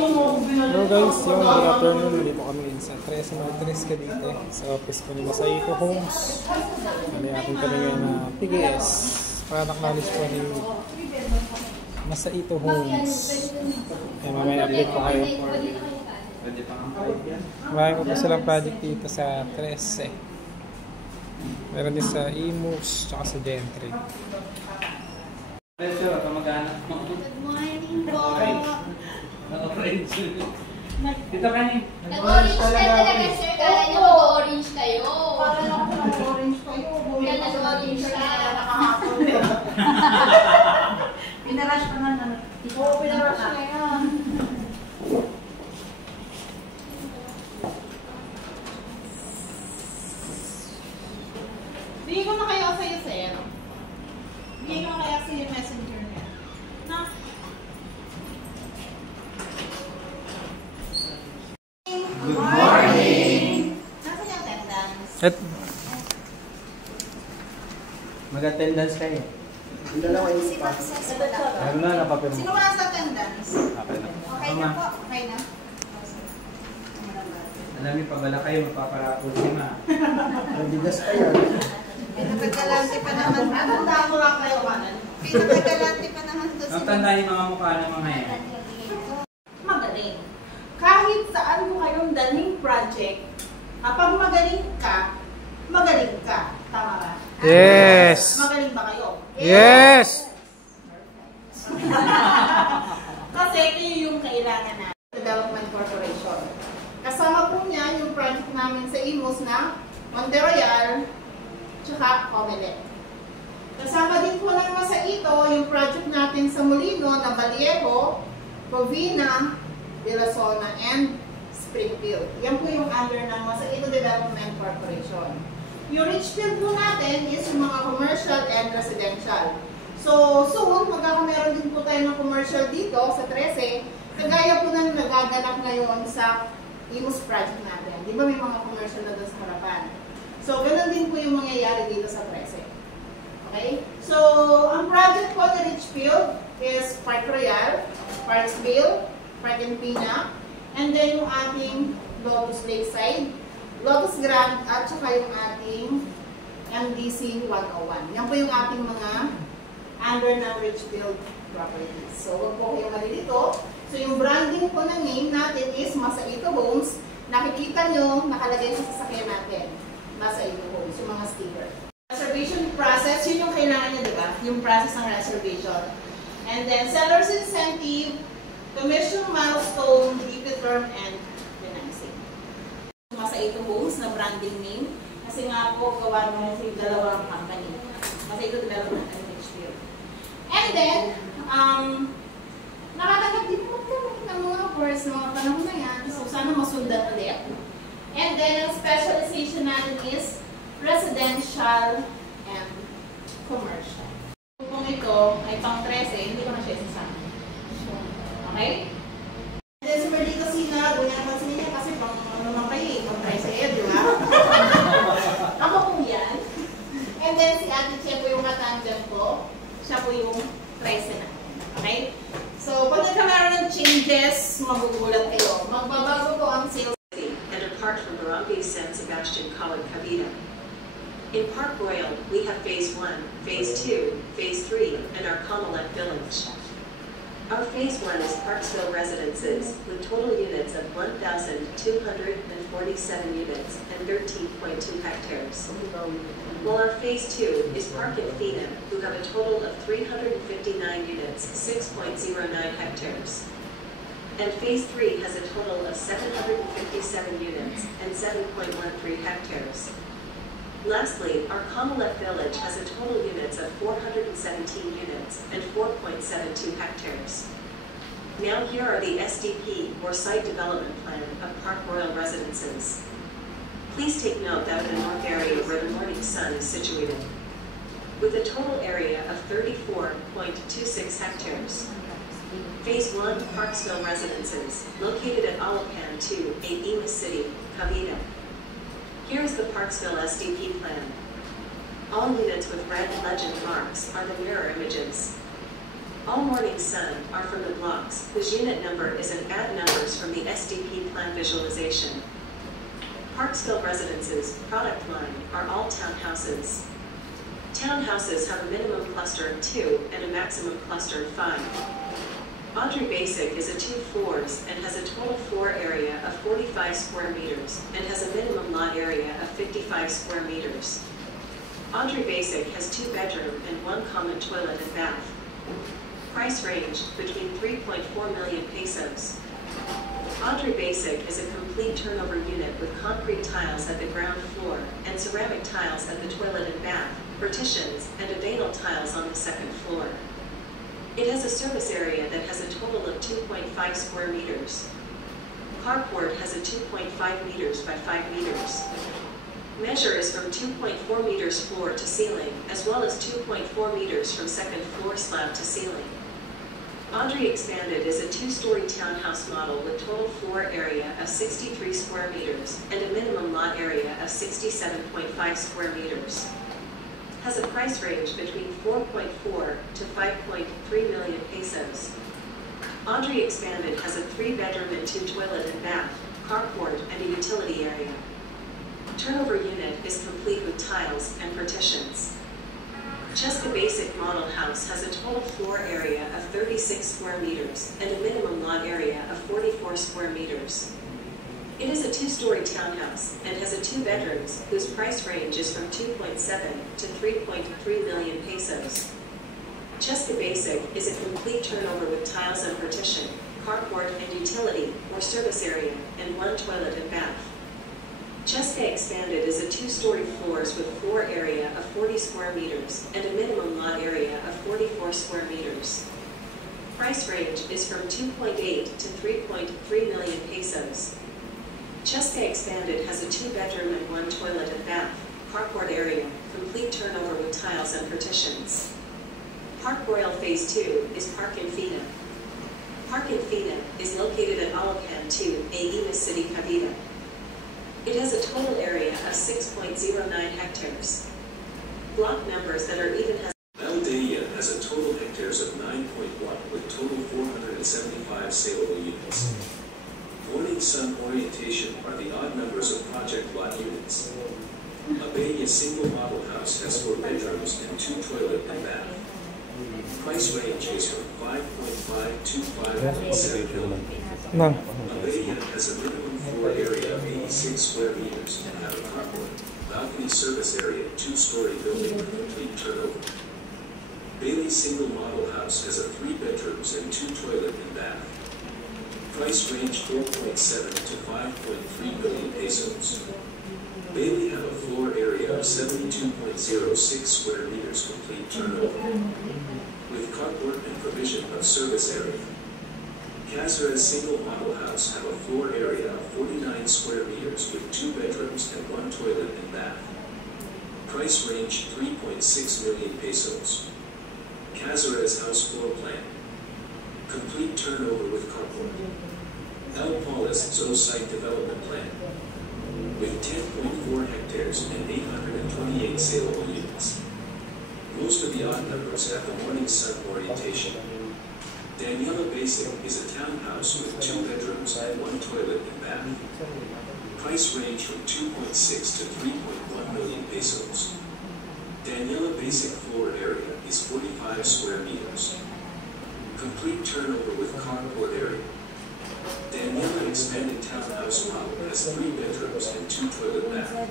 Hello guys, yung good afternoon. Muli po kami sa 13 Cavite sa office ko ni Masaiko Homes. Naliakin kami ngayon na PGS. Product knowledge po ni Masaito Homes. Kaya mamaya update ko kayo. Marami po silang project dito sa 13. Meron din sa Imus tsaka sa Gentry. Good morning po. Naka-orange. Dito ka ni. Nag-orange ka talaga sir. Kala niyo mag-orange kayo. Para lang ako nag-orange kayo. Kaya nag-orange ka. Nakahapon. Pinarush pa na. Oo, pinarush na yan. Bigay ko na kayo sa'yo, sir. Bigay ko na kaya sa'yo yung messenger niya. Na? Good morning! Nasaan yung attendance? Mag-attendance kayo. Yung dalawa yung spot. Ano na, napapirma. Sino ba sa attendance? Okay na. Okay na po. Okay na. Alam niyo, pag wala kayo, mapaparapol si Ma. Nagbigas pa yan. Pinakagalante pa naman. Anong damo lang kayo kanan? Pinakagalante pa naman to Ang tanda yung mga mukha ng mga yan. Magaling. Kahit saan mo kayong daling project, kapag magaling ka, magaling ka. Tama ba? Yes! Magaling ba kayo? Yes! Kasi ito yung kailangan na Development Corporation. Kasama po niya yung project namin sa Imus na Monte Royal tsaka Comelec. Kasama din po ng Masaito yung project natin sa Molino na Vallejo, Covina, De La Zona, and Springfield. Yan po yung under ng Masaito Development Corporation. Yung Richfield po natin is yung mga commercial and residential. So, soon, magkakameron din po tayo ng commercial dito sa 13, kagaya po na nagaganap ngayon sa Imus project natin. Di ba may mga commercial na doon sa harapan? So, ganun din po yung mangyayari dito sa 13. Okay? So, ang project po na Richfield is Park Royal, Parksville, Park and Pina, and then yung ating Lotus Lakeside, Lotus Grand, at saka yung ating MDC 101. Yan po yung ating mga under ng Richfield properties. So, wag po kayong malilito. So, yung branding po ng name natin is Masaito Homes. Nakikita nyo, nakalagay sa sasakyan natin. Masaito Homes, yung mga sticker. Reservation process, yun yung kailangan nyo, di ba? Yung process ng reservation. And then, seller's incentive, commission milestone, repeat term, and financing. Masaito Homes na branding name. Kasi nga po, gawa nung yung dalawang company. Masaito Development and Richfield. And then, nakatanggap din mo ng mga course ng mga panahon na yan. So, sana masundan ulit. And then, ang specialization natin is residential and commercial. Kung ito ay pang 13, hindi ko na siya isasama. Okay? And then, si Merlito Sina, kung yan naman niya kasi pang ano naman kayo, pang 13, di ba? Ako po yan. And then, si Ate Che po yung katandem ko. Siya po yung 13 na. Okay? So, pag nagkakaroon ng changes, magugulat kayo. Magbabago po ang sales. And apart from Barangay San Sebastian College Cavite. In Park Royal, we have Phase 1, Phase 2, Phase 3, and our Comelec Village. Our Phase 1 is Parksville Residences, with total units of 1,247 units and 13.2 hectares. While our Phase 2 is Park and Fina, who have a total of 359 units, 6.09 hectares. And Phase 3 has a total of 757 units and 7.13 hectares. Lastly, our Comelec Village has a total units of 417 units and 4.72 hectares. Now here are the SDP, or Site Development Plan, of Park Royal Residences. Please take note that in the north area where the morning sun is situated, with a total area of 34.26 hectares. Phase 1, Parksville Residences, located at Alapan 2, 8 Imus City, Cavite. Here is the Parksville SDP plan. All units with red legend marks are the mirror images. All Morning Sun are from the blocks, whose unit number is an add numbers from the SDP plan visualization. Parksville Residences product line are all townhouses. Townhouses have a minimum cluster of 2 and a maximum cluster of 5. Audrey Basic is a 2 floors and has a total floor area of 45 square meters and has a minimum lot area of 55 square meters. Audrey Basic has 2 bedroom and 1 common toilet and bath. Price range between 3.4 million pesos. Audrey Basic is a complete turnover unit with concrete tiles at the ground floor and ceramic tiles at the toilet and bath, partitions, and vinyl tiles on the second floor. It has a service area that has a total of 2.5 square meters. Carport has a 2.5 meters by 5 meters. Measure is from 2.4 meters floor to ceiling, as well as 2.4 meters from second floor slab to ceiling. Audrey Expanded is a 2-story townhouse model with total floor area of 63 square meters and a minimum lot area of 67.5 square meters. Has a price range between 4.4 to 5.3 million pesos. Audrey Expanded has a 3-bedroom and 2 toilet and bath, carport, and a utility area. Turnover unit is complete with tiles and partitions. Cheska Basic Model House has a total floor area of 36 square meters and a minimum lot area of 44 square meters. It is a 2-story townhouse and has a 2 bedrooms whose price range is from 2.7 to 3.3 million pesos. Cheska Basic is a complete turnover with tiles and partition, carport and utility or service area, and 1 toilet and bath. Cheska Expanded is a 2-story floors with floor area of 40 square meters and a minimum lot area of 44 square meters. Price range is from 2.8 to 3.3 million pesos. Cheska Expanded has a 2-bedroom and 1 toilet and bath, carport area, complete turnover with tiles and partitions. Park Royal Phase 2 is Park Infina. Park Infina is located at Alapan 2, Imus City, Cavite. It has a total area of 6.09 hectares. Block numbers that are even has Aldea has a total hectares of 9.1 with total 475 saleable units. Morning Sun Orientation are the odd numbers of project lot units. Abaya single model house has 4 bedrooms and 2 toilet and bath. Price range is from 5.5 to 5.7 million. Nang. Abaya has a minimum floor area of 86 square meters and have a carport, balcony service area, 2-story building with complete turnover. Bailey single model house has a 3 bedrooms and 2 toilet and bath. Price range 4.7 to 5.3 million pesos. Bailey have a floor area of 72.06 square meters complete turnover, with carport and provision of service area. Cazares single model house have a floor area of 49 square meters with 2 bedrooms and 1 toilet and bath. Price range 3.6 million pesos. Cazares house floor plan. Complete turnover with carport. El Paulus Zoo site development plan. With 10.4 hectares and 828 saleable units. Most of the odd numbers have the Morning Sun orientation. Daniela Basic is a townhouse with 2 bedrooms and 1 toilet and bath. Price range from 2.6 to 3.1 million pesos. Daniela Basic floor area is 45 square meters. Complete turnover with carport area. Daniela Expanded Townhouse model has 3 bedrooms and 2 toilet bath.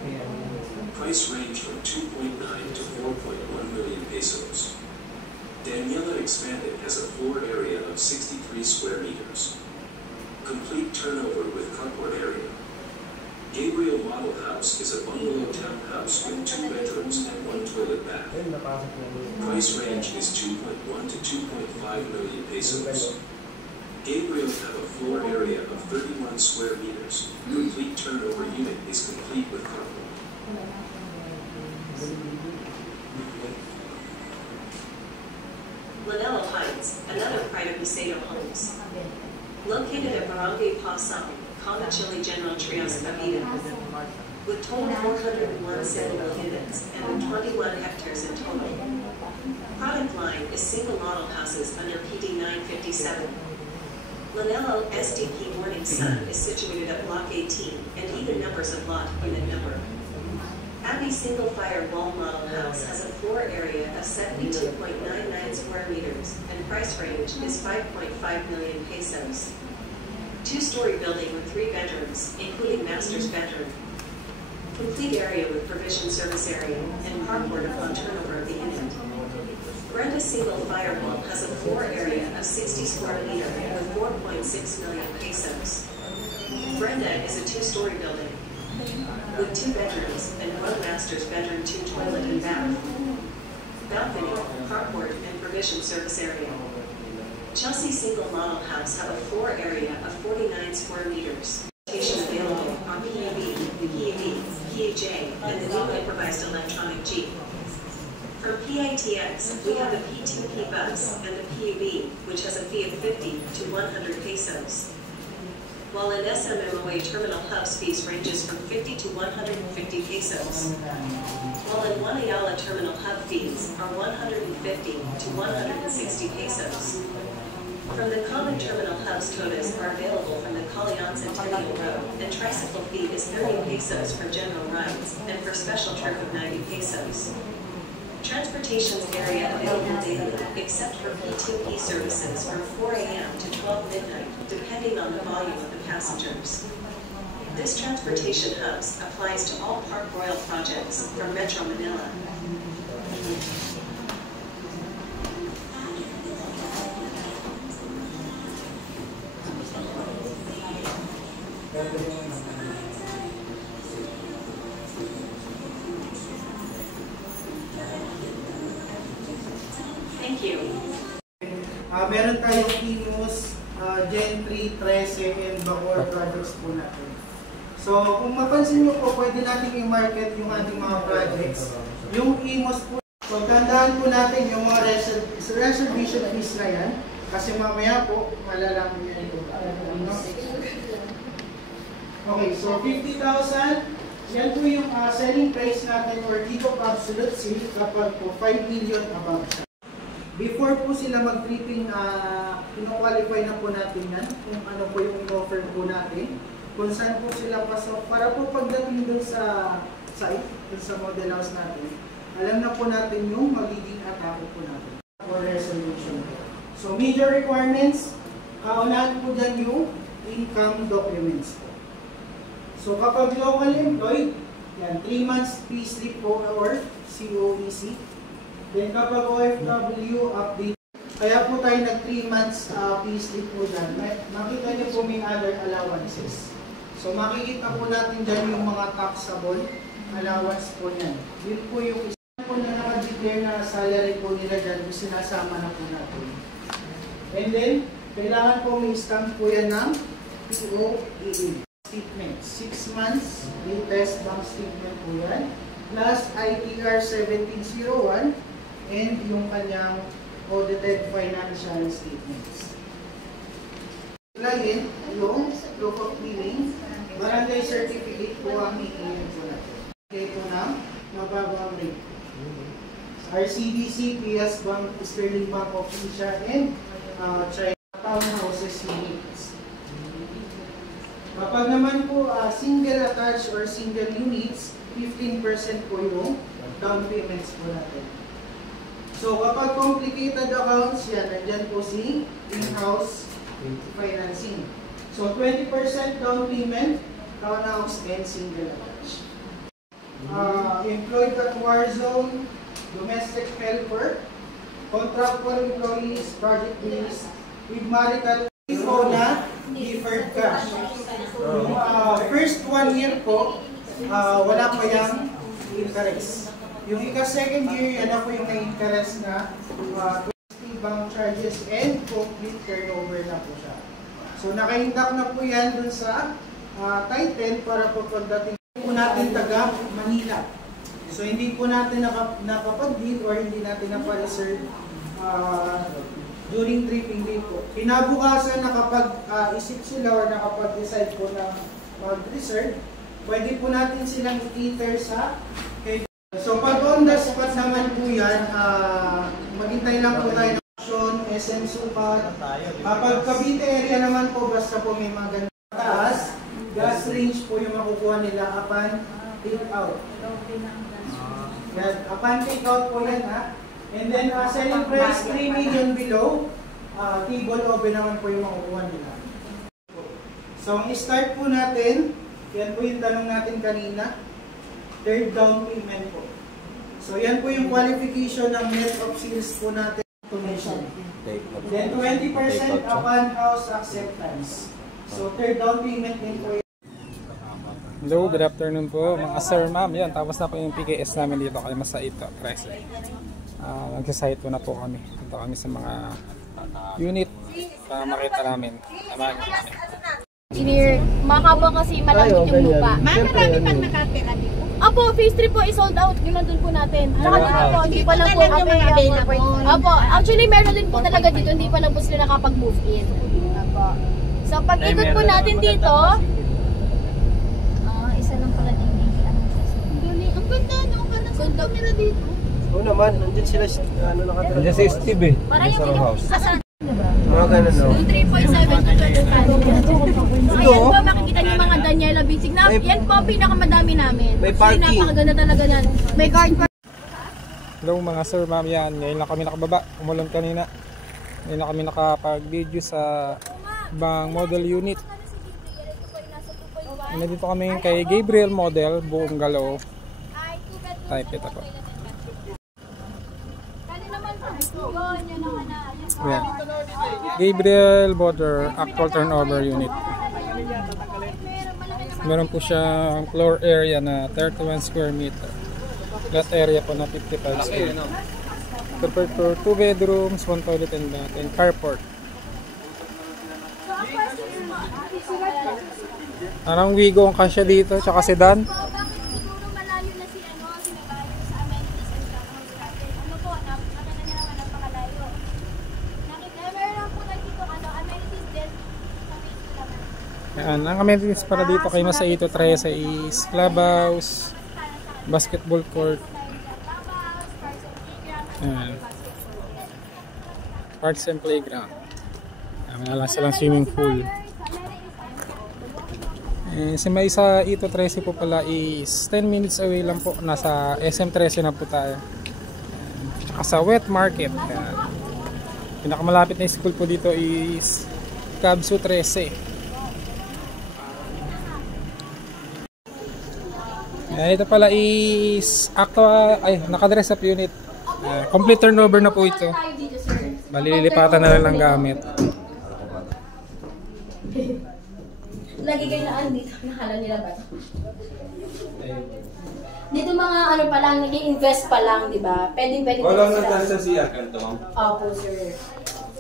Price range from 2.9 to 4.1 million pesos. Daniela Expanded has a floor area of 63 square meters. Complete turnover with carport area. Gabriel Model House is a bungalow townhouse with 2 bedrooms and 1 toilet bath. Price range is 2.1 to 2.5 million pesos. Gabriel have a floor area of 31 square meters. Complete turnover unit is complete with carport. Lanello Heights, another pride of Macedo Homes. Located at Barangay Pasang, Comachili General Trias, Cavite, with total 401 saleable units and with 21 hectares in total. Product line is single model houses under PD 957. Lanello SDP Morning Sun is situated at Block 18 and even numbers of lot unit number. Abbey single fire wall model house has a floor area of 72.99 square meters and price range is 5.5 million pesos. Two-story building with 3 bedrooms, including master's bedroom. Complete area with provision service area and carport upon turnover of the unit. Brenda single fire wall has a floor area of 60 square meters with 4.6 million pesos. Brenda is a 2-story building with 2 bedrooms and 1 master's bedroom, 2 toilet and bath. Balcony, carport, and provision service area. Chelsea single model house have a floor area of 49 square meters. Location available on PUB, PUJ, and the new improvised electronic Jeep. From PITX, we have the P2P bus and the PUB, which has a fee of 50 to 100 pesos. While in SMMOA terminal hubs fees ranges from 50 to 150 pesos. While in One Ayala terminal hub fees are 150 to 160 pesos. From the common terminal hubs, quotas are available from the Calian Centennial Road, and tricycle fee is 30 pesos for general rides, and for special trip of 90 pesos. Transportation's area available daily, except for P2P services from 4 a.m. to 12 midnight, depending on the volume of the passengers. This transportation hubs applies to all Park Royal projects from Metro Manila. Thank you. Meron tayong Imus, Gen 3, 13, and Bacoor projects po natin. So, kung mapansin nyo po, pwede natin i-market yung ating mga projects. Yung Imus po, so tandaan po natin yung mga reservation fees na yan. Kasi mamaya po, malalaman nyo ito. Okay, so 50,000. Yan po yung selling price natin or dito absolute sale kapag po 5 million above siya. Before po sila mag-tripping, kino-qualify na po natin yan kung ano po yung in-offer po natin, kung saan po sila pasok, para po pagdating dun sa site, dun sa model house natin, alam na po natin yung magiging atake po natin or resolution po. So major requirements, kaunahan po dyan yung income documents po. So kapag local employed, yan, 3 months payslip po or COEC. Then kapag OFW update, kaya po tayo nag 3 months payslip po dyan. Makita niyo po may other allowances. So makikita po natin dyan yung mga taxable allowance po yan. Yun po yung isa po na naka-declare na salary po nila dyan, yung sinasama na po natin. And then, kailangan po may stamp po yan ng POEA. Statement, 6 months, latest bank statement po yan, plus ITR 1701, and yung kanyang audited financial statements. Lagin, yung proof of billing, barangay certificate po ang i-email po natin. Okay po na, mababang rate. RCBC, PS Bank, Sterling Bank of Asia, and China Townhouses units. Kapag naman po single attached or single units, 15% po yung down payments po natin. So kapag complicated accounts, yan, nandyan po si in-house financing. So 20% down payment, townhouse and single attached. Employed at war zone, domestic helper, contractual employees, project-based, with marital po na deferred cash. Yung first 1 year po, wala pa yung interest. Yung ika-second year, yan po yung na-interest na 20 bank charges and complete turnover na po siya. So naka-induct na po yan dun sa title para po pagdating po natin taga Manila. So hindi po natin nakapag-deal or hindi natin napa-reserve during tripping day po. Kinabukasan nakapag-isip sila or nakapag-decide po na mag-reserve, pwede po natin silang i-cater sa. So pag on the spot naman po yan, maging Naghihintay lang po tayo ng action, SM Sukat. Kapag Cavite area naman po, basta po may mga ganun taas, gas range po yung makukuha nila upon take out. Yan, upon take out po yan ha. And then selling price 3 million below, table open naman po yung makukuha nila. So ang start po natin, yan po yung tanong natin kanina, third down payment po. So yan po yung qualification ng net of sales po natin. Then 20% upon house acceptance. So third down payment din po yun. Hello, good afternoon po mga sir, ma'am. Yan, tapos na po yung PKS namin dito kay Masaito, 13. Nagsasite po na po kami. Dito kami sa mga unit para makita namin. Tamahan nyo namin. Engineer, makaba kasi malambot yung lupa. Marami pang nakatira dito. Apo, phase 3 po is sold out. Yun nandun po natin. Saka dito po, hindi pa lang po available. Apo, actually meron din po talaga dito. Hindi pa lang po sila nakapag-move in. Apo. So pag ikot po natin dito, isa lang pala din dito. Ang ganda, no? Ang camera dito. Oo naman, nandiyan sila, nakatira. Nandiyan si Steve eh. Parang yung pinag-isa Mga ganun, no? yung 3.7 to 25. So yan po, makikita niyo mga Daniela Bisig na, yan po pinakamadami namin. May Actually, parking. napakaganda talaga yan. May guard pa. Hello mga sir, ma'am. Yan, ngayon lang kami nakababa. Umulan kanina. Ngayon lang kami nakapag-video sa ibang model unit. Nandito kami kay Gabriel Model, buong galaw. Type ito po. Yeah. Gabriel Model actual turnover unit. Meron po siyang floor area na 31 square meter. Lot area po na 55 square meter. Prepared for 2 bedrooms, 1 toilet and bath, and carport. Anong wigo ang kasya dito, tsaka sedan? Siguro malayo na si sinabayo sa amenities and townhouse natin. Ano po, nakita niya naman napakalayo. Meron lang po dito amenities din sa Facebook naman. Ayan, ang amenities para dito kay Masaito 13 is clubhouse, basketball court, ayan, parks and playground. Wala lang silang swimming pool. Si may sa Ito 13 po pala is 10 minutes away lang po. Nasa SM 13 na po tayo. Tsaka sa wet market. Ayan. Pinakamalapit na school po dito is Cabso 13. Ayan, ito pala is nakadress up unit. Complete turnover na po ito. Malilipatan na lang ng gamit. Lagi kayo na dito, nakala nila ba ito? Dito mga ano pa lang, nag-i-invest pa lang, di ba? Pwede Walang nagtasa siya, kanto ma'am. Opo, sir.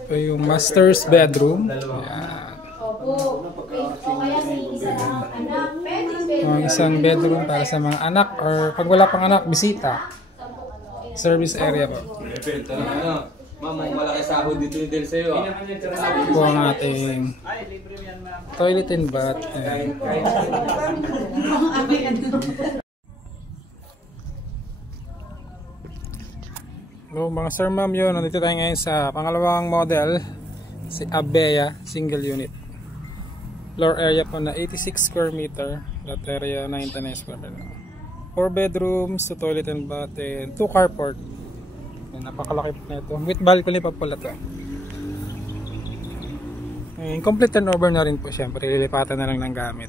Ito yung master's bedroom. Ayan. Opo. O kaya sa isa lang anak, pwede. Ang isang bedroom para sa mga anak or pag wala pang anak, bisita. Service area po. Ito na ano. Ma'am, malaki sahod dito din sa'yo. Ito po ang ating toilet and bath. Ayan. Hello mga sir, ma'am, yun. Nandito tayo ngayon sa pangalawang model, si Abea single unit. Floor area po na 86 square meter, lot area 99 square meter. 4 bedrooms, 2 toilet and bath, and 2 carport. Napakalaki po na ito. With balcony pa pala ito. Complete turnover na rin po, syempre. Lilipatan na lang ng gamit.